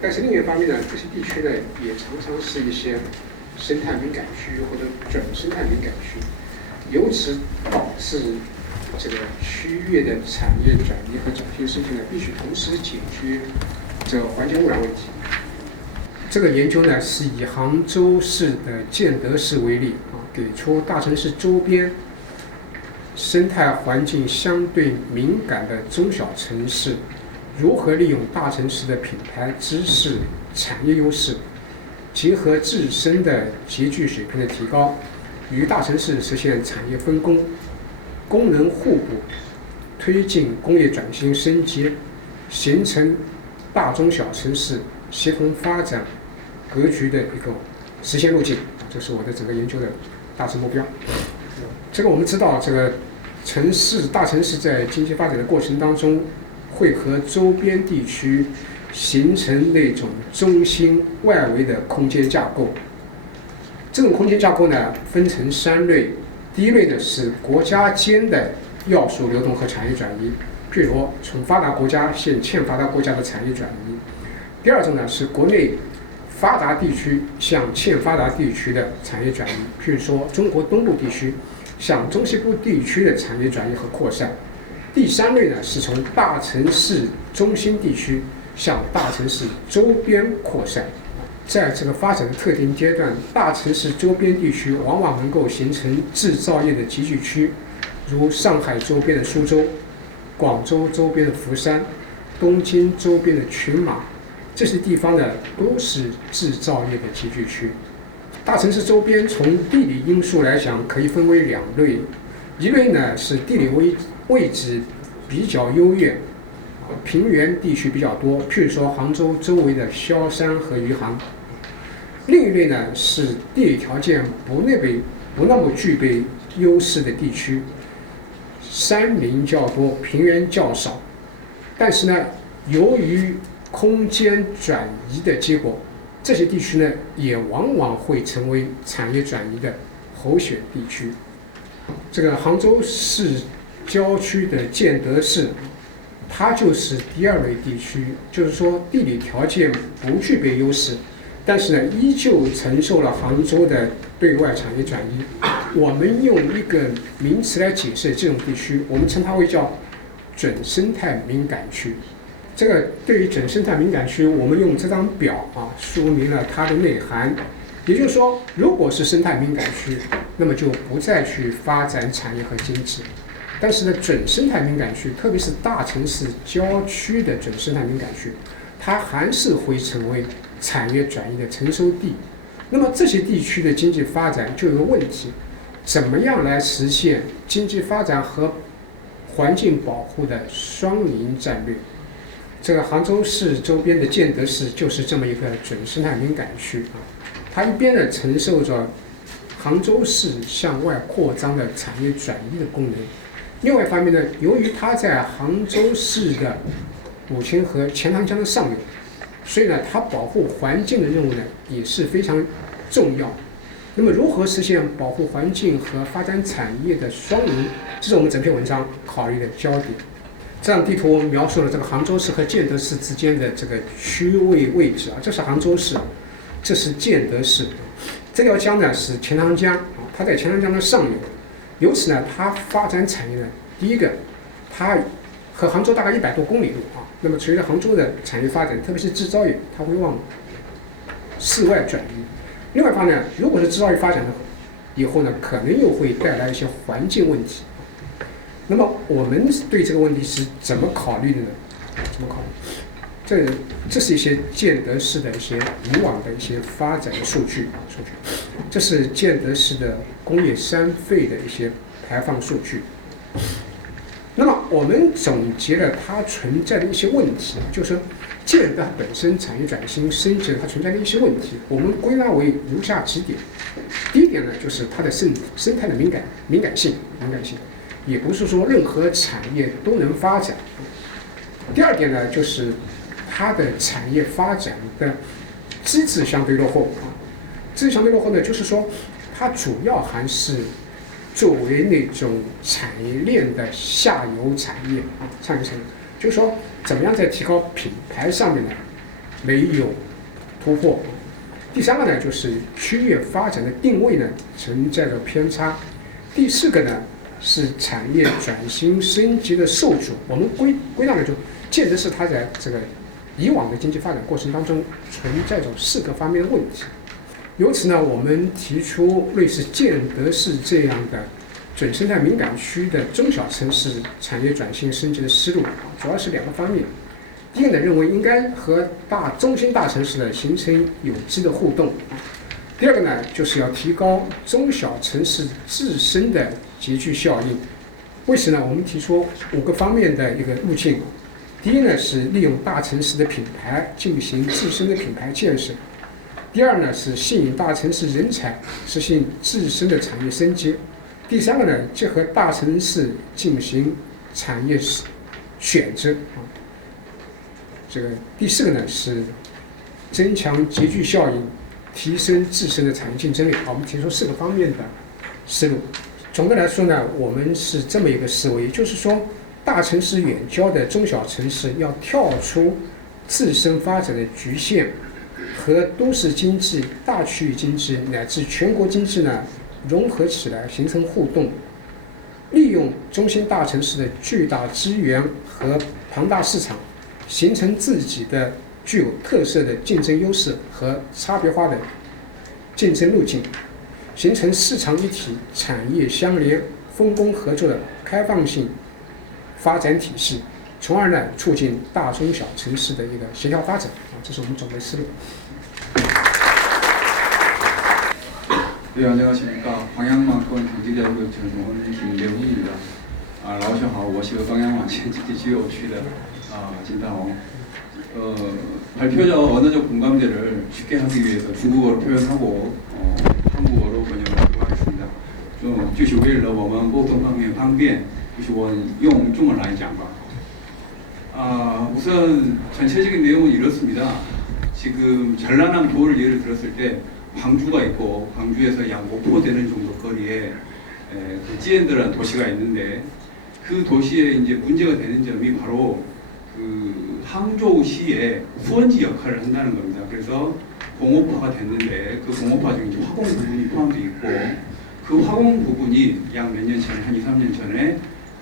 但是另一方面呢，这些地区呢也常常是一些生态敏感区或者准生态敏感区，由此导致这个区域的产业转移和转型升级呢，必须同时解决这个环境污染问题。这个研究呢是以杭州市的建德市为例给出大城市周边生态环境相对敏感的中小城市如何利用大城市的品牌知识、产业优势，结合自身的集聚水平的提高，与大城市实现产业分工、功能互补，推进工业转型升级，形成大中小城市协同发展格局的一个实现路径。这是我的整个研究的大致目标。这个我们知道，这个大城市在经济发展的过程当中，会和周边地区形成那种中心外围的空间架构。这种空间架构呢，分成3类。第一类呢是国家间的要素流动和产业转移，譬如从发达国家向欠发达国家的产业转移。第二种呢是国内发达地区向欠发达地区的产业转移，譬如说中国东部地区向中西部地区的产业转移和扩散。第3类呢是从大城市中心地区向大城市周边扩散。在这个发展的特定阶段，大城市周边地区往往能够形成制造业的集聚区，如上海周边的苏州、广州周边的福山、东京周边的群马，这些地方呢都是制造业的集聚区。大城市周边从地理因素来讲，可以分为2类，一类呢是地理位置比较优越，平原地区比较多，譬如说杭州周围的萧山和余杭。另一类呢是地理条件不那么具备优势的地区，山林较多，平原较少，但是呢由于空间转移的结果，这些地区呢也往往会成为产业转移的候选地区。这个杭州市郊区的建德市，它就是第2类地区，就是说地理条件不具备优势，但是呢依旧承受了杭州的对外产业转移。我们用一个名词来解释这种地区，我们称它为叫准生态敏感区。这个对于准生态敏感区，我们用这张表说明了它的内涵。也就是说，如果是生态敏感区，那么就不再去发展产业和经济。但是呢，准生态敏感区，特别是大城市郊区的准生态敏感区，它还是会成为产业转移的承受地。那么这些地区的经济发展就有个问题，怎么样来实现经济发展和环境保护的双赢战略？这个杭州市周边的建德市就是这么一个准生态敏感区它一边呢承受着杭州市向外扩张的产业转移的功能，另外一方面呢，由于它在杭州市的武清河、钱塘江的上游，所以呢，它保护环境的任务呢也是非常重要。那么，如何实现保护环境和发展产业的双赢，这是我们整篇文章考虑的焦点。这张地图描述了这个杭州市和建德市之间的这个区位置这是杭州市，这是建德市。这条江呢是钱塘江它在钱塘江的上游，由此呢，它发展产业呢，第一个，它和杭州大概100多公里路那么随着杭州的产业发展，特别是制造业，它会往市外转移。另外一方面，如果是制造业发展的以后呢，可能又会带来一些环境问题。那么我们对这个问题是怎么考虑的呢？怎么考虑？这是一些建德市的一些以往的一些发展的数据。这是建德市的工业三废的一些排放数据。那么我们总结了它存在的一些问题，就是说建德本身产业转型升级它存在的一些问题，我们归纳为如下几点。第一点呢，就是它的生态的敏感性，也不是说任何产业都能发展。第二点呢，就是它的产业发展的机制相对落后机制相对落后呢，就是说它主要还是作为那种产业链的下游产业就是说怎么样在提高品牌上面呢没有突破。第三个呢，就是区域发展的定位呢存在着偏差。第四个呢是产业转型升级的受阻。我们归纳的就建德市它在这个以往的经济发展过程当中存在着4个方面的问题。由此呢，我们提出类似建德市这样的准生态敏感区的中小城市产业转型升级的思路，主要是2个方面。第一个呢，认为应该和中心大城市呢形成有机的互动。第二个呢，就是要提高中小城市自身的集聚效应。为此呢，我们提出5个方面的一个路径。第一呢，是利用大城市的品牌进行自身的品牌建设。第二呢，是吸引大城市人才，实现自身的产业升级。第三个呢，结合大城市进行产业选择。这个第4个呢，是增强集聚效应，提升自身的产业竞争力。我们提出4个方面的思路。总的来说呢，我们是这么一个思维，也就是说，大城市远郊的中小城市要跳出自身发展的局限，和都市经济、大区域经济乃至全国经济呢融合起来，形成互动，利用中心大城市的巨大资源和庞大市场，形成自己的具有特色的竞争优势和差别化的竞争路径，形成市场一体、产业相连、分工合作的开放性发展体系，从而呢促进大中小城市的一个协调发展。这是我们总的思路。네, 안녕하십니까. 방향만권 경제자료교육청 동원 김대훈입니다. 老兄好，我是방향网前经济지역区的金大红。 발표자 언어적 공감대를 쉽게 하기 위해서 중국어로 표현하고 한국어로 번역하도록 하겠습니다. 就是为了我们沟通方面方便，就是我用中文来讲吧。 우선 전체적인 내용은 이렇습니다. 지금 전라남 도를 예를 들었을 때 광주가 있고 광주에서 약 5% 되는 정도 거리에 그 지엔드라는 도시가 있는데 그 도시에 이제 문제가 되는 점이 바로 그 항저우시의 수원지 역할을 한다는 겁니다. 그래서 공업화가 됐는데 그 공업화 중에 화공 부분이 포함되어 있고 그 화공 부분이 약 몇 년 전에 한 2, 3년 전에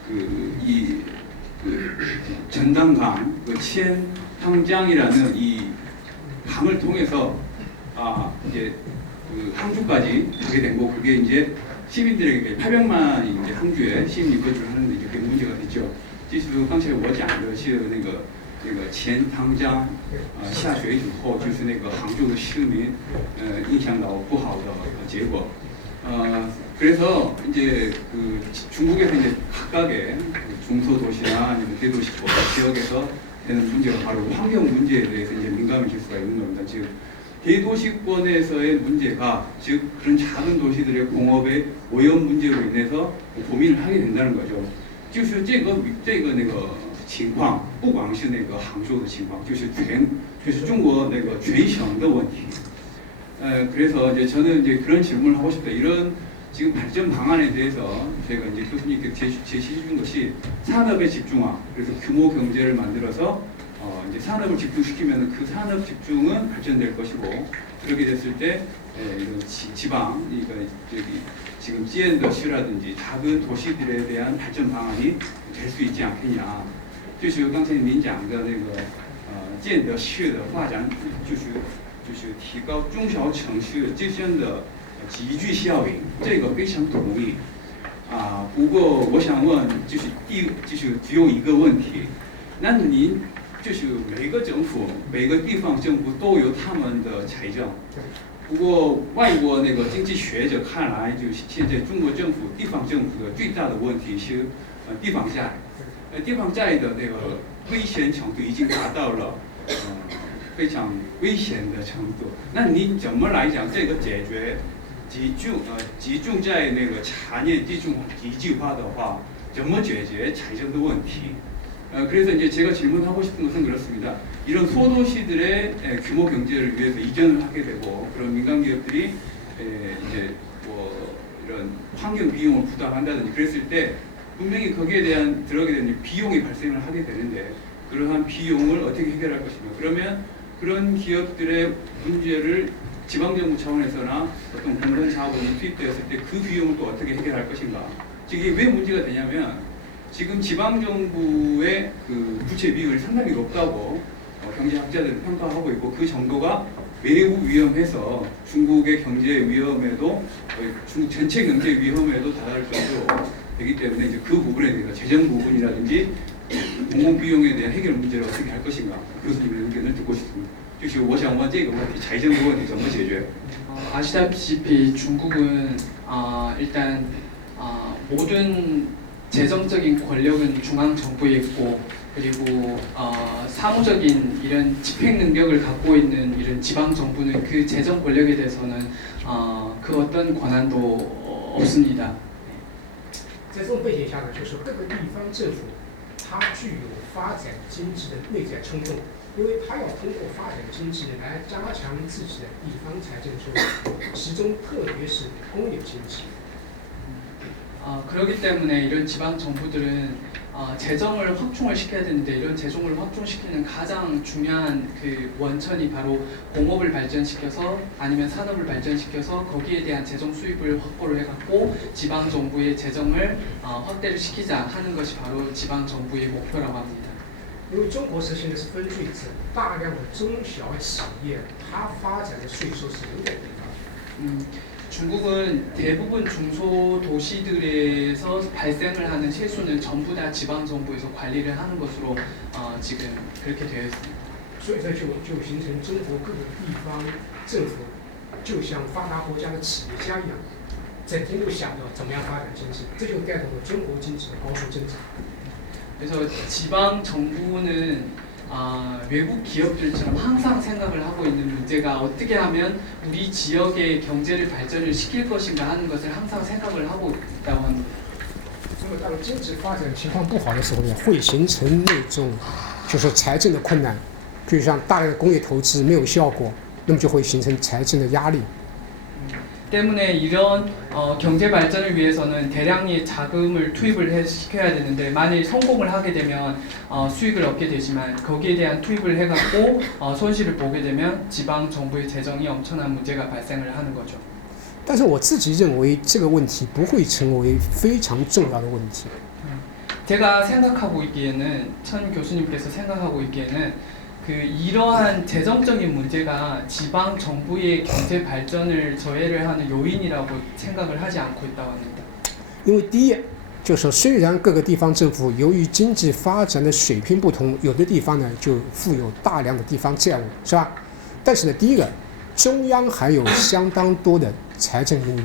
그 전당강, 그 치엔항장이라는 이 강을 통해서 이제 그 항주까지 가게 된 거, 그게 이제 시민들에게 800만이 이제 항주에 시민이 거주를 하는데 이게 문제가 됐죠. 就是刚才我讲的是那个钱塘江下水以后，就是那个杭州的市民影响到不好的结果。 그래서 이제 그 중국에서 이제 각각의 중소도시나 아니면 대도시 지역에서 되는 문제가 바로 환경 문제에 대해서 이제 민감해질 수가 있는 겁니다. 즉 대도시권에서의 문제가 즉 그런 작은 도시들의 공업의 오염 문제로 인해서 고민을 하게 된다는 거죠. 就是这个那个情况，不光是那个杭州的情况，就是中国那个全省的问题。 그래서 이제 저는 이제 그런 질문을 하고 싶다. 이런 지금 발전 방안에 대해서 제가 이제 교수님께 제시해 준 것이 산업의 집중화. 그래서 규모 경제를 만들어서 이제 산업을 집중시키면 그 산업 집중은 발전될 것이고 그렇게 됐을 때 이런 지방, 그러니까 저기 지금 지엔더시라든지 작은 도시들에 대한 발전 방안이 될 수 있지 않겠냐. 就是刚才您讲的那个建德市的发展，就是提高中小城市自身的集聚效应，这个非常同意。不过我想问，就是只有一个问题，那您就是每个政府、每个地方政府都有他们的财政。不过外国那个经济学者看来，就是现在中国政府、地方政府的最大的问题是地方债，地方债的那个危险程度已经达到了非常危险的程度。那您怎么来讲这个解决集中在那个产业集聚化的话，怎么解决财政的问题？ 그래서 이제 제가 질문하고 싶은 것은 그렇습니다. 이런 소도시들의 규모 경제를 위해서 이전을 하게 되고 그런 민간 기업들이 이제 뭐 이런 환경 비용을 부담한다든지 그랬을 때 분명히 거기에 대한 들어가게 되는 비용이 발생을 하게 되는데 그러한 비용을 어떻게 해결할 것이며 그러면 그런 기업들의 문제를 지방정부 차원에서나 어떤 공공 자본이 투입되었을 때 그 비용을 또 어떻게 해결할 것인가. 즉 이게 왜 문제가 되냐면 지금 지방정부의 그 부채 비율이 상당히 높다고 경제학자들은 평가하고 있고 그 정도가 매우 위험해서 중국의 경제 위험에도 중국 전체 경제 위험에도 다다를 정도로 되기 때문에 이제 그 부분에 대해서 재정 부분이라든지 공공 비용에 대한 해결 문제를 어떻게 할 것인가 교수님의 의견을 듣고 싶습니다. 就是我想问这个问题，财政的问题怎么解决？ 아시다시피 중국은 일단 모든 재정적인 권력은 중앙 정부에 있고 그리고 사무적인 이런 집행 능력을 갖고 있는 이런 지방 정부는 그 재정 권력에 대해서는 그 어떤 권한도 없습니다. 在这种背景下呢，就是各个地方政府它具有发展经济的内在冲动，因为它要通过发展经济来加强自己的地方财政收入，其中特别是工业经济。 그렇기 때문에 이런 지방 정부들은 재정을 확충을 시켜야 되는데 이런 재정을 확충시키는 가장 중요한 그 원천이 바로 공업을 발전시켜서 아니면 산업을 발전시켜서 거기에 대한 재정 수입을 확보를 해갖고 지방 정부의 재정을 확대를 시키자 하는 것이 바로 지방 정부의 목표라고 합니다. 因为中国实行的是分税制，大量的中小企业它发展的税收是有点地方。 중국은 대부분 중소도시들에서 발생을 하는 세수는 전부 다 지방 정부에서 관리를 하는 것으로 지금 그렇게 되어 있습니다. 所以这就形成中国各个地方政府就像发达国家的企业家一样，整天就想着怎么样发展经济，这就带动了中国经济的高速增长。 그래서 지방 정부는 외국 기업들처럼 항상 생각을 하고 있는 문제가 어떻게 하면 우리 지역의 경제를 발전을 시킬 것인가 하는 것을 항상 생각을 하고 있다고 합니다. 那么当经济发展情况不好的时候呢，会形成那种就是财政的困难，比如像大量的工业投资没有效果，那么就会形成财政的压力。 때문에 이런 경제 발전을 위해서는 대량의 자금을 투입을 시켜야 되는데 만일 성공을 하게 되면 수익을 얻게 되지만 거기에 대한 투입을 해갖고 손실을 보게 되면 지방 정부의 재정이 엄청난 문제가 발생을 하는 거죠. 但是我自己认为这个问题不会成为非常重要的问题。 제가 생각하고 있기에는 천 교수님께서 생각하고 있기에는 그 이러한 재정적인 문제가 지방 정부의 경제 발전을 저해를 하는 요인이라고 생각을 하지 않고 있다고 합니다. 因为第一，就是虽然各个地方政府由于经济发展的水平不同，有的地方呢就负有大量的地方债务，是吧？但是呢，第一个，中央还有相当多的财政盈余。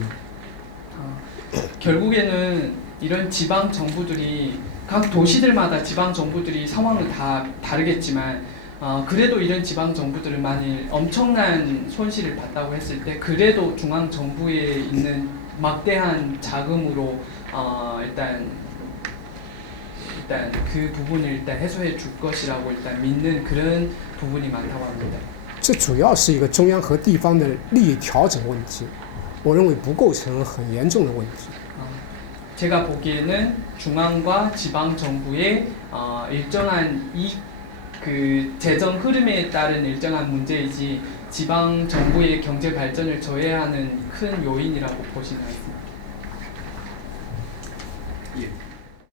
결국에는 이런 지방 정부들이 각 도시들마다 지방 정부들이 상황은 다 다르겠지만 그래도 이런 지방 정부들은 만일 엄청난 손실을 봤다고 했을 때 그래도 중앙 정부에 있는 막대한 자금으로 일단 그 부분을 일단 해소해 줄 것이라고 일단 믿는 그런 부분이 많다고 합니다. 这主要是一个中央和地方的利益调整问题，我认为不构成很严重的问题。 제가 보기에는 중앙과 지방 정부의 일정한 그 재정 흐름에 따른 일정한 문제이지 지방 정부의 경제 발전을 저해하는 큰 요인이라고 보시면 됩니다. 예.